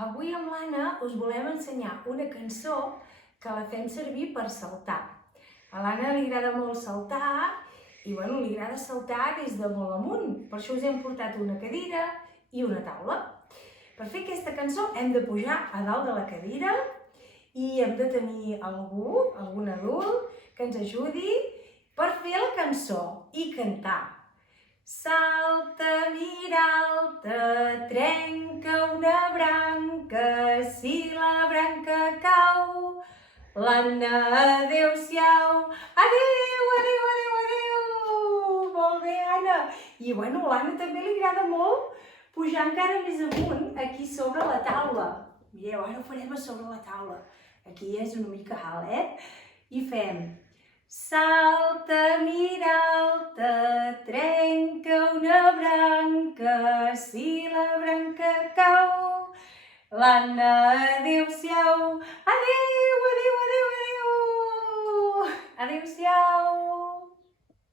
Avui amb l'Anna us volem ensenyar una cançó que la fem servir per saltar. A l'Anna li agrada molt saltar i li agrada saltar des de molt amunt. Per això us hem portat una cadira i una taula. Per fer aquesta cançó hem de pujar a dalt de la cadira i hem de tenir algun adult que ens ajudi per fer la cançó i cantar. Salta, miralta, trenca una branca, si la branca cau, l'Anna, adéu-siau, adéu, adéu, adéu, adéu. Molt bé, Anna. I l'Anna també li agrada molt pujar encara més amunt, aquí sobre la taula. Mireu, ara ho farem a sobre la taula. Aquí és una mica alt, I fem salta, miralta, trenca una branca, si la branca cau, l'Anna, adéu-siau, adéu, adéu, adéu, adéu, adéu-siau.